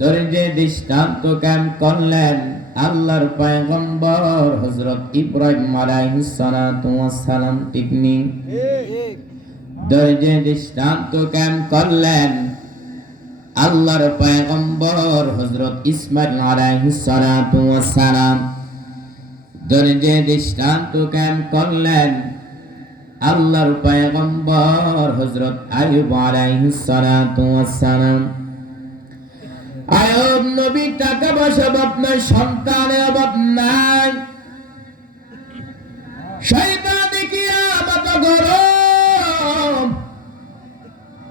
ধৈর্যের দৃষ্টান্ত কায়েম করলেন আল্লাহর পয়গম্বর হযরত ইব্রাহিম আলাইহিস সালাতু ওয়াস সালাম তিনি। ধৈর্যের দৃষ্টান্ত কায়েম করলেন আল্লাহর পয়গম্বর হযরত ইসমাঈল আলাইহিস সালাতু ওয়াস সালাম। ধৈর্যের দৃষ্টান্ত কায়েম করলেন আল্লাহর পয়গম্বর হযরত আইয়ুব আলাইহিস সালাতু ওয়াস সালাম। আইয়ুব নবী টাকা পয়সা অভাব নাই, সন্তানের অভাব নাই, শয়তান দেখিয়া মাথা গরম,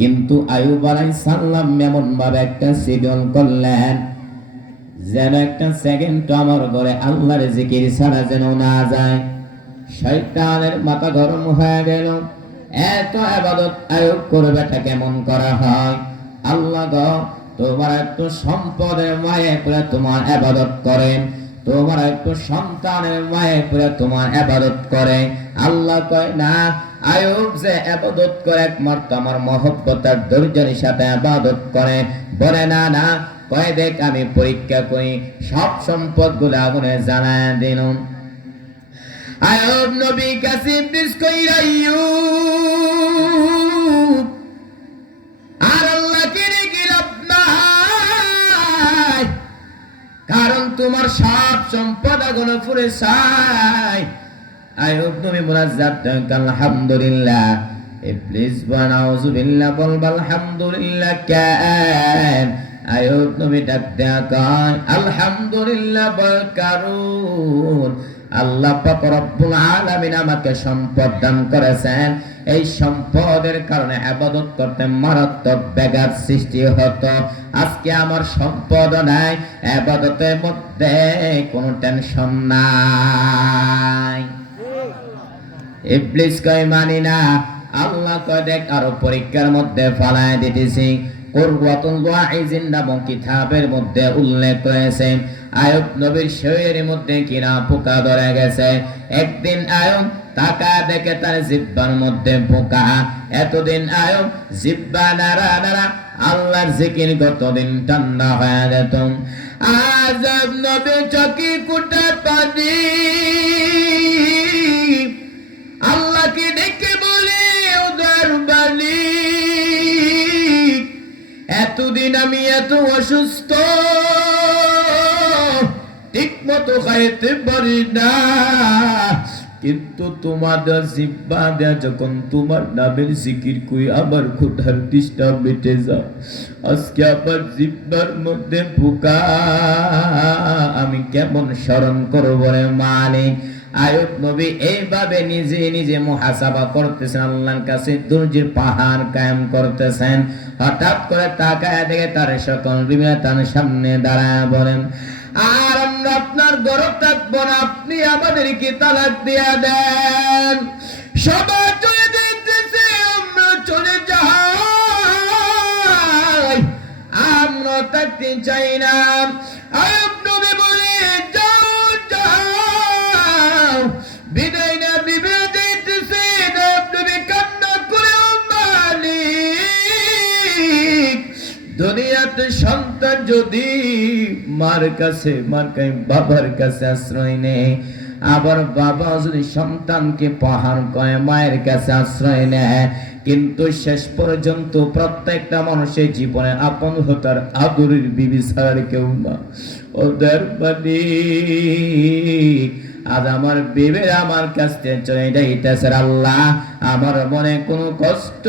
কিন্তু আইয়ুব আলাইহিস সালাম এমন ভাবে একটা সিজন করলেন যেন একটা সেকেন্ড আমার ঘরে আল্লাহর জিকির ছাড়া যেন না যায়। শয়তানের মাথা গরম হয়ে গেল, এত ইবাদত আইয়ুব করবেটা কেমন করা হয়? আল্লাহ গো, তোমার একটু সম্পদের মায়ে করে তোমার ইবাদত করেন, তোমার একটু সন্তানের মায়ে করে তোমার ইবাদত করে। আল্লাহ কয় না, আইয়ুব যে ইবাদত করে একমাত্র আমার মহব্বতের ধৈর্যের সাথে ইবাদত করে। বলে না না, কয় দেখ আমি পরীক্ষা করি, সব সম্পদ গুলো আগুনে জ্বালায় দিলাম। আইয়ুব নবী কাছে ইবলিস কইরা আইয়ুব আর আল্লাহকে রেখে লাভ নাই, কারণ তোমার সব সম্পদ আগুনে পুড়ে ছাই। আইয়ুব নবী মুনাজ্জাত আলহামদুলিল্লাহ, ইবলিস নাউযুবিল্লাহ বলবা আলহামদুলিল্লাহ কেন? আইয়ুব নবী ডাক দেয়া কয় আলহামদুলিল্লাহ বল কারণ আল্লাহ পাক রব্বুল আলামিন আমাকে সম্পদ দান করেছেন, এই সম্পদের কারণে ইবাদত করতে মারাত্মক ব্যাঘাত সৃষ্টি হতো। আজকে আমার সম্পদ নাই, ইবাদতের মধ্যে কোনো টেনশন নাই। ইবলিস কয় মানি না। আল্লাহ কয় দেখ আরো পরীক্ষার মধ্যে ফালায় দিতেছি। কুরওয়াতুল ওয়াইজিন নামক কিতাবের মধ্যে উল্লেখ রয়েছে আইয়ুব নবীর শরীরের মধ্যে কিনা পোকা ধরে গেছে। একদিন আইয়ুব তাকা দেখে তার জিহ্বার মধ্যে পোকা। এতদিন আইয়ুব জিহ্বা নাড়া নাড়া আল্লাহর জিকির কতদিন ঠান্ডা হয়ে যেত। আজ নবী চকি কুটা পানি আল্লাহকে ডেকে বলে উদার বালি, এতদিন আমি এত অসুস্থ, ঠিক মতো খাইতে পারি না, কিন্তু তোমাদের জিহ্বা দেয়া যখন তোমার নামের জিকির করি আমার ক্ষুধার তৃষ্ণা মিটে যায়। আজকে আমার জিহ্বার মধ্যে পোকা, আমি কেমন স্মরণ করব রে মালিক? আইয়ুব নবী এইভাবে নিজে নিজে মুহাসাবা করতেছেন, আল্লাহর কাছে ধৈর্যের পাহাড় কায়েম করতেছেন। হঠাৎ করে তাকায় দেখে তার সকল বিবিরা তার সামনে দাঁড়ায় বলেন, আর আমরা আপনার ঘরে থাকবো না, আপনি আমাদেরকে তালাক দিয়া দেন। সবাই চলে যেতেছে, আমরা চলে যাই, আমরা থাকতে চাই না। আইয়ুব নবী বলে যাও যাও, বিদায় না বিবে দিতেছে। নবী কান্না করে মালিক, দুনিয়াতে সন্তান যদি মার কাছে বাবার কাছে আশ্রয় নেয়, আবার বাবা যদি সন্তানকে পাহাড় করে মায়ের কাছে আশ্রয় নেয়, কিন্তু শেষ পর্যন্ত প্রত্যেকটা মানুষের জীবনে আপন হতার আদরের বিবি ছাড়া কেউ না। ওদের বাড়ি আজ আমার বিবের আমার কাছ থেকে চলে যাইতেছে। আল্লাহ আমার মনে কোনো কষ্ট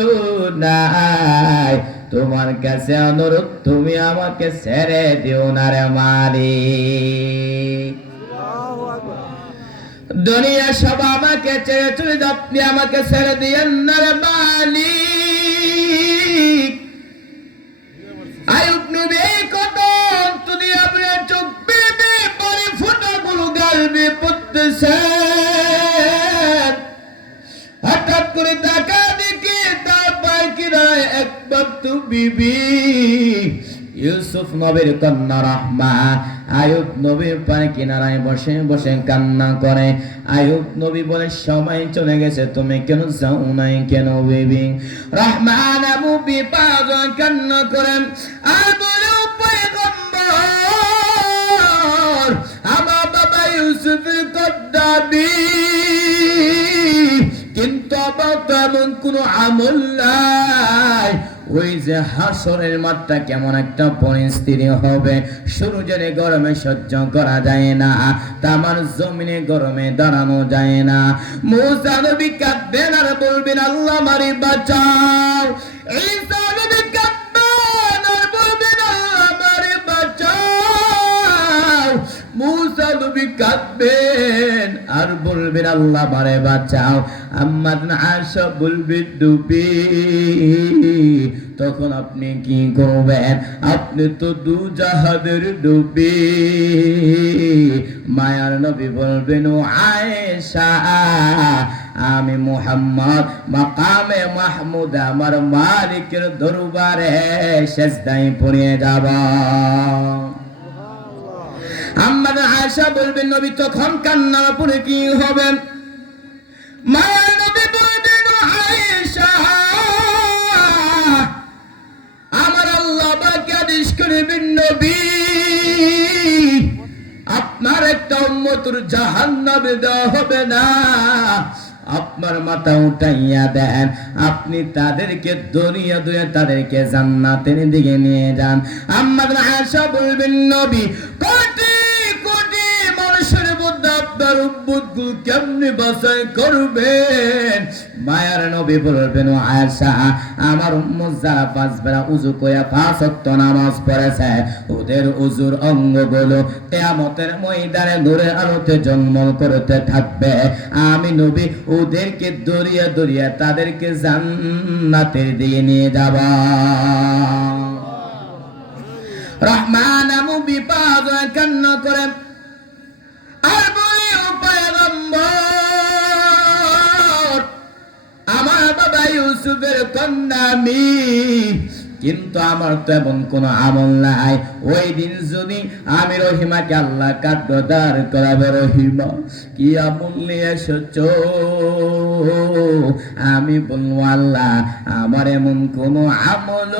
নাই, তোমার কাছে অনুরোধ তুমি আমাকে ছেড়ে দিও না রে মালিক। দুনিয়া সব আমাকে ছেড়ে চলে যাও, আপনি আমাকে ছেড়ে দিয়েন না রে মালিক। আইয়ুব নবী কত যদি আপনার চোখ বেবে পরে ফোঁটাগুলো গালবে পড়তেছে। হঠাৎ করে তাকা দেখে তার পায় কিনারে একমাত্র বিবি ইউসুফ নবীর কন্যা রাহমা আইয়ুব নবীর পায় কিনারায় বসে বসে কান্না করে। আইয়ুব নবী বলে সময় চলে গেছে, তুমি কেন যাও নাই কেন বিবি? রাহমান আবু বিপাদ কান্না করেন আর বলে এমন কোনো আমল নাই। ওই যে হাসরের মাঠটা কেমন একটা পরিস্থিতি হবে, সূর্যের গরমে সহ্য করা যায় না, তামার জমিনে গরমে দাঁড়ানো যায় না। মুসা নবী কাঁদবেন আর বলবেন আল্লাহ আমারে বাঁচাও। ঈসা নবী কাঁদবেন আর বলবেন আল্লাহ আমারে বাঁচাও। মুসা নবী কাঁদবেন আর বলবেন আল্লাহ আমারে বাঁচাও। আম্মা আয়েশা বলবেন নবী, তখন আপনি কি করবেন? আপনি তো দুজাহানের নবী। মায়ার নবী বলবেন ও আয়েশা, আমি মুহাম্মদ মাকামে মাহমুদ আমার মালিকের দরবারে সেজদায় পড়ে যাব। আম্মা আয়েশা বলবেন নবী তখন কান্না পড়ে কি হবে? মায়ার নবী বলবেন ও আয়েশা, আমার আল্লাহ পাক আদেশ করবেন নবী, আপনার একটা উম্মতের জাহান্নামে দেওয়া হবে না। আপনার মাথা উঠাইয়া দেন, আপনি তাদেরকে দরিয়া দরিয়া তাদেরকে জান্নাতের দিকে নিয়ে যান। আম্মা আয়েশা বলবেন নবী, কোটি কোটি মানুষের মধ্যে আপনার উম্মতগুলো কেমনে বাছাই করবেন? মায়ার নবী বলবেন ও আয়েশা, আমার উম্মত যারা 5 বেলা ওযু করে 5 ওয়াক্ত নামাজ পড়েছে, ওদের ওযুর অঙ্গগুলো কিয়ামতের ময়দানে নূরের আলোতে ঝলমল করতে থাকবে। আমি নবী ওদেরকে দরিয়া দরিয়া তাদেরকে জান্নাতের দিকে নিয়ে যাব। রহমান মুবি পাজ কান্না করে আর বলি ও পয়গম্বর, আমার বাবা ইউসুফের কন্যা আমি, কিন্তু আমার তো এমন কোন আমল নাই। ওই দিন যদি আমি রহিমাকে আল্লাহ কাঠগড়ার করাবে, রহিমা কি আমল নিয়ে এসেছো? আমি বলবো আল্লাহ আমার এমন কোন আমল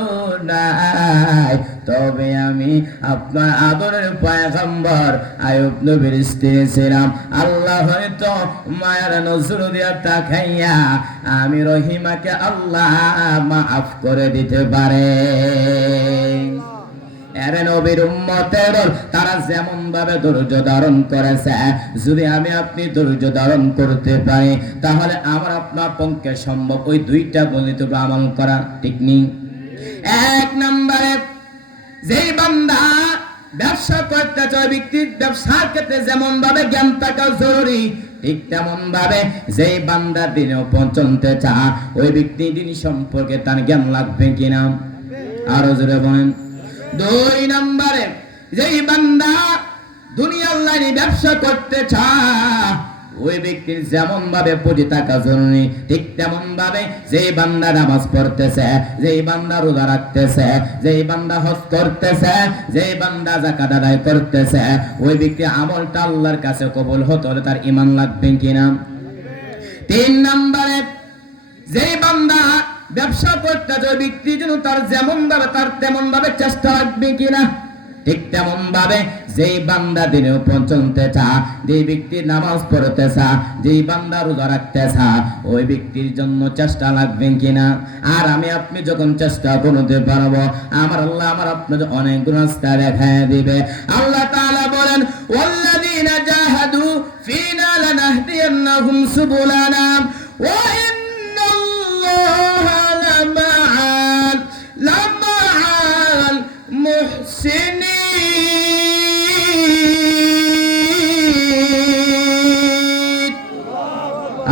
নাই, তবে আমি আপনার আদরের পয়গম্বর আইয়ুব নবীর স্ত্রী ছিলাম। আল্লাহ হয়তো মায়ের নজর দিয়া তাকাইয়া আমি রহিমাকে আল্লাহ মাফ করে দিতে পারে। এরে নবীর উম্মতের তারা যেমন ভাবে ধৈর্য ধারণ করেছে, যদি আমি আপনি ধৈর্য ধারণ করতে পারি, তাহলে আমার আপনার পক্ষে সম্ভব ওই 2টা বলিত আমল করা, ঠিক নেই? 1 নম্বরে, যেই বান্দা ব্যবসা করতে চায়, ব্যক্তির ব্যবসার ক্ষেত্রে যেমন ভাবে জ্ঞান থাকা জরুরি, ঠিক তেমন ভাবে যেই বান্দা দিনেও চলতে চায়, ওই ব্যক্তি দিন সম্পর্কে তার জ্ঞান লাগবে কিনা? আরো জোরে বলেন। 2 নম্বরে, যেই বান্দা দুনিয়ার লাইনে ব্যবসা করতে চায়, ওই ব্যক্তির যেমন ভাবে পুঁজি থাকা জরুরি, ঠিক তেমন ভাবে যেই বান্দা নামাজ পড়তেছে, যেই বান্দা রোজা রাখতেছে, যেই বান্দা হজ করতেছে, যেই বান্দা যাকাত আদায় করতেছে, ওই ব্যক্তি আমলটা আল্লাহর কাছে কবুল হতে হলে তার ঈমান লাগবে কিনা? 3 নম্বরে, যেই বান্দা ব্যবসা করতেছে, ওই ব্যক্তি যেন তার যেমন ভাবে তার তেমন ভাবে চেষ্টা রাখবে কিনা? ঠিক তেমন ভাবে যেই বান্দা দিনে চলতে চায়, যেই ব্যক্তি নামাজ পড়তে চায়, যেই বান্দা রোজা রাখতে চায়, ওই ব্যক্তির জন্য চেষ্টা লাগবে কিনা? আর আমি আপনি যখন চেষ্টা করতে পারবো, আমার আল্লাহ আমার আপনাদের অনেক রাস্তা দেখায় দিবে। আল্লাহ তাআলা বলেন, ওয়াল্লাযীনা জাহাদু ফীনা লানাহদিয়ান্নাহুম সুবুলানা ওয়া ইন্নাল্লাহা লামা'আল মুহসিনিন।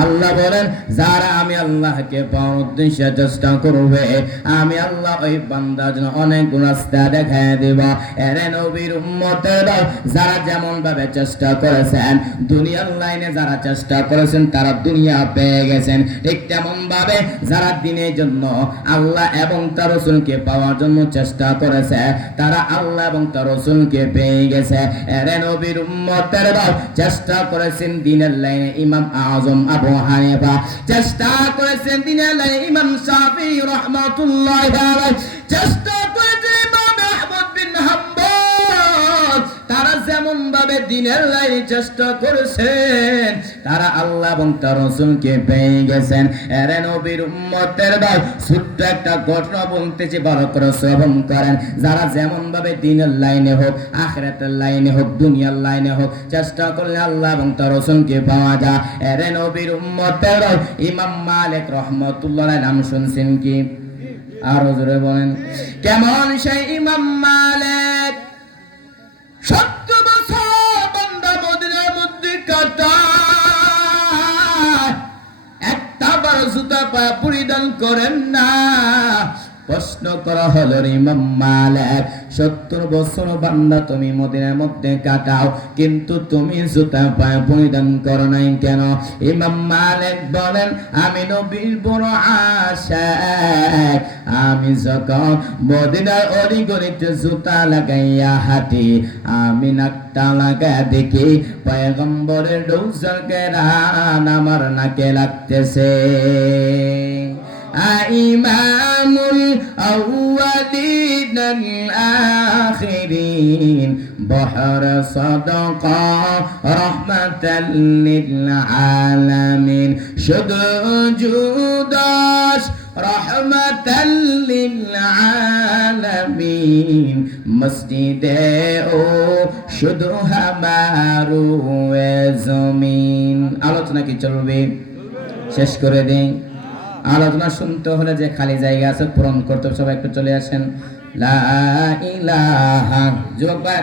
আল্লাহ বলেন, যারা আমি আল্লাহকে পাওয়ার উদ্দেশ্যে চেষ্টা করবে, আমি আল্লাহ ওই বান্দার জন্য অনেক রাস্তা দেখায় দেব। এরে নবীর উম্মতেরা, যারা যেমন ভাবে চেষ্টা করেছেন, দুনিয়ার লাইনে যারা চেষ্টা করেছেন তারা দুনিয়া পেয়ে গেছেন, ঠিক তেমন ভাবে যারা দিনের জন্য আল্লাহ এবং তার রাসূলকে পাওয়ার জন্য চেষ্টা করেছে, তারা আল্লাহ এবং তার রাসূলকে পেয়ে গেছে। এরে নবীর উম্মতেরা, চেষ্টা করেছেন দিনের লাইনে ইমাম আযম আবু হানিফা, চেষ্টা করেছেন দিনের লাইনে ইমাম শাফিঈ রাহমাতুল্লাহি আলাইহি, চেষ্টা করেছেন ইমাম আহমদ বিন হাম্বল। তারা যেমন ভাবে দিনের লাইনে চেষ্টা করেছেন তারা আল্লাহ এবং তার রাসূলকে পেয়ে গেছেন। এর নবীর উম্মতের ভাই ছোট্ট একটা ঘটনা বলতেছি, ভালো করে শ্রবণ করেন। যারা যেমন ভাবে দিনের লাইনে হোক, আখিরাতের লাইনে হোক, দুনিয়ার লাইনে হোক, চেষ্টা করলে আল্লাহ এবং তার রাসূলকে পাওয়া যায়। এর নবীর উম্মতের ভাই ইমাম মালিক রাহমাতুল্লাহ আলাইহি নাম শুনছেন কি? আরো জোরে বলেন। কেমন সেই ইমাম মালিক? 70 বছর বান্দা মদিনার মধ্যে কাটায়, একটা বার জুতা পায়ে পরিধান করেন না। প্রশ্ন করা হলো, ইমাম মালিক 70 বছর বান্দা তুমি মদিনার মধ্যে কাটাও, কিন্তু তুমি জুতা পায়ে পরিধান করো নাই কেন? ইমাম মালিক বলেন, আমি নবীর বড় আশিক, আমি যখন মদিনার অলিগলিতে জুতা লাগাইয়া হাঁটি, আমি নাকটা লাগা দেখি পয়গম্বরের রওজার ঘ্রাণ আমার নাকে লাগতেছে। ইমামুল আউয়ালিন আল আখিরিন বহর সাদাকা রাহমাতাল লিল আলামিন, শুধু জুদাস রহমাতাল লিল আলামিন, মসজিদে ও শুধু হামারু জমিন। আলোচনা কি চলবে? শেষ করে দিই। আলোচনা শুনতে হলে যে খালি জায়গা আছে পূরণ করতে, সবাই একটু চলে আসেন। লা ইলাহা, যুবক ভাই